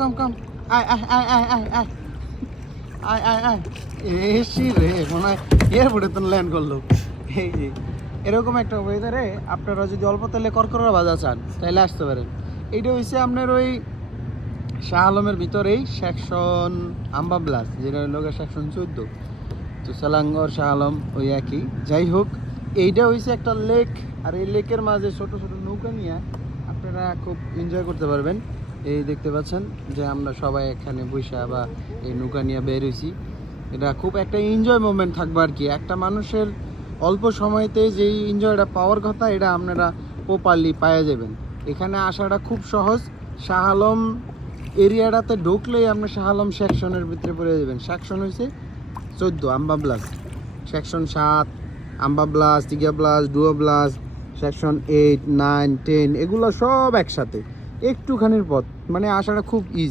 কাম কাম আয় আয় আয় আয় আয় আয় আয় আয় আয় এসি রে মনে হয় এয়ারপোর্টে তো ল্যান্ড করলো। এই যে এরকম একটা ওয়েদারে আপনারা যদি অল্প তেলে করকরা ভাজা চান তাহলে আসতে পারেন। এইটা হচ্ছে আপনার ওই শাহ আলমের ভিতরেই সেকশন আম্বাবলাস, যেটা হলো সেকশন 14। তো সালাঙ্গর শাহ আলম ওই একই। যাই হোক, এইটা হচ্ছে একটা লেক, আর এই লেকের মাঝে ছোট ছোট নৌকা নিয়ে আপনারা খুব এনজয় করতে পারবেন। এই দেখতে পাচ্ছেন যে আমরা সবাই এখানে বৈশা বা এই নৌকা নিয়ে বের হয়েছি। এটা খুব একটা এনজয় মোমেন্ট থাকবে আর কি। একটা মানুষের অল্প সময়তে যেই এনজয়টা পাওয়ার কথা, এটা আপনারা প্রপারলি পাওয়া যাবেন। এখানে আসাটা খুব সহজ। শাহ আলম এরিয়াটাতে ঢুকলেই আপনি শাহ আলম সেকশনের ভিতরে পড়ে যাবেন। সেকশন হয়েছে 14 আম্বাবলাস, সেকশন 7 আম্বাবলাস, তিগাবলাস, ডুয়াবলাস, সেকশন 8, 9, 10 এগুলো সব একসাথে একটুখানির পথ, মানে আসাটা খুব ইজি।